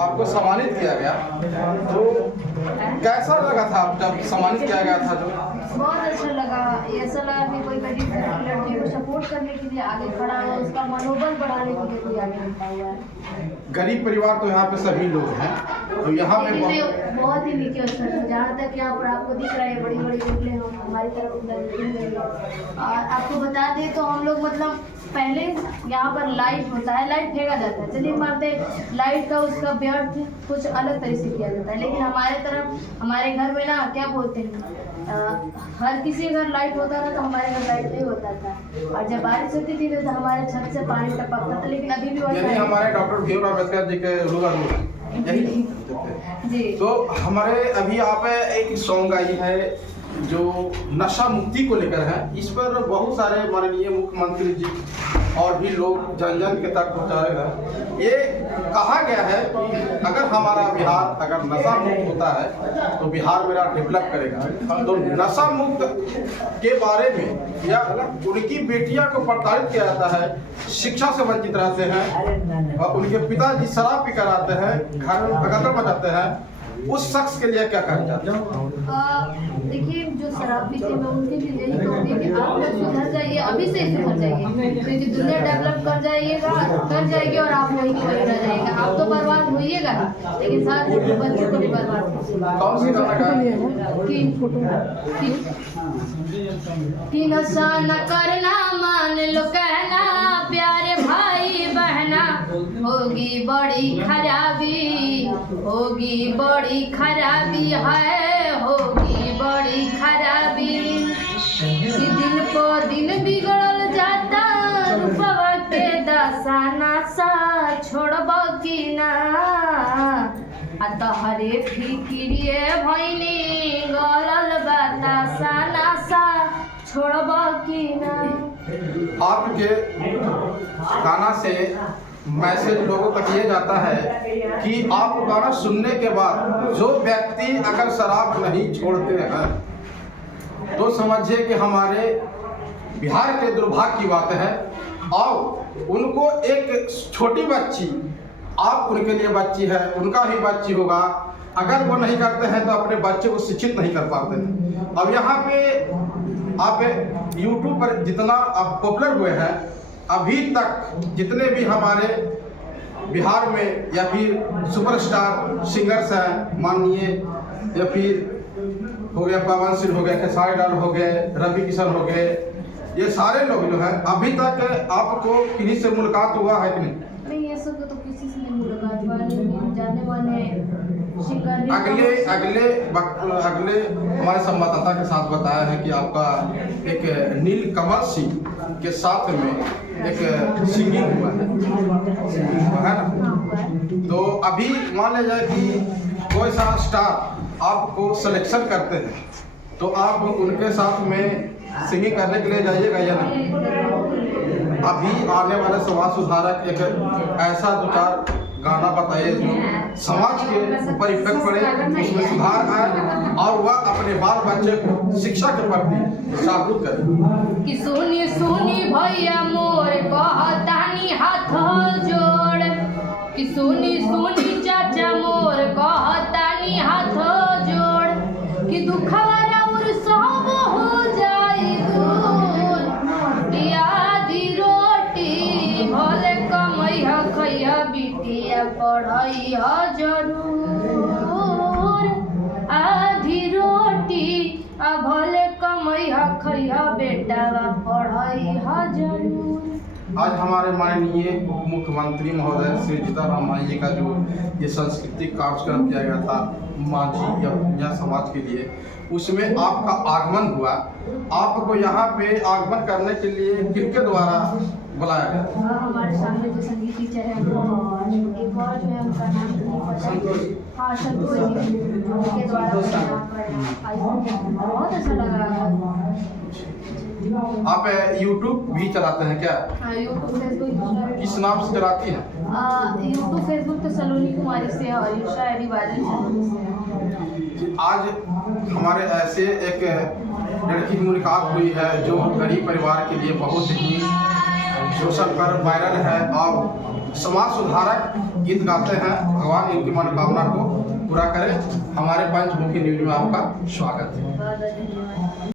आपको सम्मानित किया गया, तो कैसा लगा था जब सम्मानित किया गया था? जो बहुत अच्छा लगा। ऐसा लगा कि कोई गरीब लड़की को सपोर्ट करने के लिए आगे खड़ा है, उसका मनोबल बढ़ाने के लिए कोई आगे निकला हुआ है। गरीब परिवार तो यहाँ पे सभी लोग हैं, तो यहाँ पे बहुत ही नीचे स्तर से, जहाँ तक यहाँ पर आपको दिख रहा है बड़ी बड़ी बिल्डिंग हम हमारी तरफ। आपको बता दें तो हम लोग मतलब पहले यहाँ पर लाइट होता है, लाइट फेंका जाता है, चलिए मानते लाइट का उसका व्यर्थ कुछ अलग तरह से किया जाता है, लेकिन हमारे तरफ हमारे घर में ना क्या बोलते हैं, हर किसी के घर लाइट होता था, तो हमारे घर लाइट नहीं होता था, और जब बारिश होती थी तो हमारे छत से पानी टपकता था, लेकिन अभी भी यानी हमारे डॉक्टर भीमराव अम्बेडकर जी के रूबरू यही जी। तो हमारे अभी आप एक सॉन्ग आई है जो नशा मुक्ति को लेकर है, इस पर बहुत सारे माननीय मुख्यमंत्री जी और भी लोग जन जन के तक पहुँचा रहे हैं। ये कहा गया है कि अगर हमारा बिहार अगर नशा मुक्त होता है तो बिहार मेरा डेवलप करेगा। तो नशा मुक्त के बारे में या उनकी बेटियां को प्रताड़ित किया जाता है, शिक्षा से वंचित रहते हैं और उनके पिताजी शराब पी कर आते हैं, घर में भगदड़ मचाते हैं, उस शख्स के लिए क्या कहना चाहते हैं? देखिए, जो शराब पीते हैं मैं उनके लिए यही कहूँगी कि आप लोग सुधर जाइए, अभी से ही सुधर जाइए, क्योंकि दुनिया डेवलप कर जाएगी और आप वही की वही रह जाएगा। आप तो बर्बाद होइएगा, लेकिन साथ ही बच्चों को भी बर्बाद कि नशा न करना, मान लो कहना, प्यारे भाई बहना, होगी बड़ी खराबी, होगी बड़ी खराबी है, होगी बड़ी खराबी, कि दिन को दिन बिगड़ल जाता, रूपवा के दशा नशा छोड़ब की ना, तहरे फिक्रिए भैनी गलल बतासा नशा छोड़ब की ना। आपके गाना से मैसेज लोगों तक ये जाता है कि आप गाना सुनने के बाद जो व्यक्ति अगर शराब नहीं छोड़ते हैं तो समझिए कि हमारे बिहार के दुर्भाग्य की बात है, और उनको एक छोटी बच्ची, आप उनके लिए बच्ची है, उनका ही बच्ची होगा, अगर वो नहीं करते हैं तो अपने बच्चे को शिक्षित नहीं कर पाते हैं। अब यहाँ पे आप यूट्यूब पर जितना आप पॉपुलर हुए हैं, अभी तक जितने भी हमारे बिहार में या फिर सुपरस्टार सिंगर्स हैं माननीय, या फिर हो गया पवन सिंह हो गया, खेसारी लाल हो गए, रवि किशन हो गए, ये सारे लोग जो हैं, अभी तक आपको किसी से मुलाकात हुआ है कि नहीं? नहीं, ये सब तो किसी से नहीं मुलाकात हुआ, लेकिन जाने वाले अगले हमारे संवाददाता के साथ बताया है कि आपका एक नील कमल सिंह के साथ में एक सिंगिंग हुआ है ना? तो अभी मान लिया जाए कि कोई सा स्टार आपको सिलेक्शन करते हैं तो आप उनके साथ में सिंगिंग करने के लिए जाइएगा या नहीं? अभी आने वाले समाज सुधारक एक ऐसा दो चार गाना बताइए जो समाज के ऊपर इफेक्ट पड़े, उसमें सुधार आए और वह अपने बाल बच्चे को शिक्षा के प्रति जागरूक करे। कि सुनी सुनी भैया मोर कहतानी हाथ जोड़, कि सुनी सुनी चाचा मोर कहतानी हाथ जोड़, कि दुखवारा और सब हो जाई दूर, आधी रोटी भले कमैया खैया बिटिया पढ़ैया जरूर, आधी रोटी भले कमैया खैया बेटा पढ़ैया जरूर। आज हमारे माननीय उप मुख्यमंत्री महोदय श्री जीतनराम मांझी जी का जो ये सांस्कृतिक कार्यक्रम किया गया था मांझी या भूमिया समाज के लिए, उसमें आपका आगमन हुआ। आपको यहाँ पे आगमन करने के लिए किनके द्वारा बुलाया गया? हमारे सामने जो संगीत टीचर है वो, एक और जो है उनका नाम नहीं पता, हाँ संतोष जी, उनके द्वारा बहुत अच्छा लगा। आप यूट्यूब भी चलाते हैं क्या? हाँ, यूट्यूब फेसबुक। किस नाम से चलाती हैं? यूट्यूब फेसबुक तो सलोनी कुमारी से है और यूशा एडी बादल से। आज हमारे ऐसे एक लड़की की मुलाकात हुई है जो गरीब परिवार के लिए बहुत ही सोशल पर वायरल है और समाज सुधारक गीत गाते हैं। भगवान इनकी मनोकामना को पूरा करे। हमारे पंचमुखी न्यूज में आपका स्वागत है। बहुत बहुत धन्यवाद।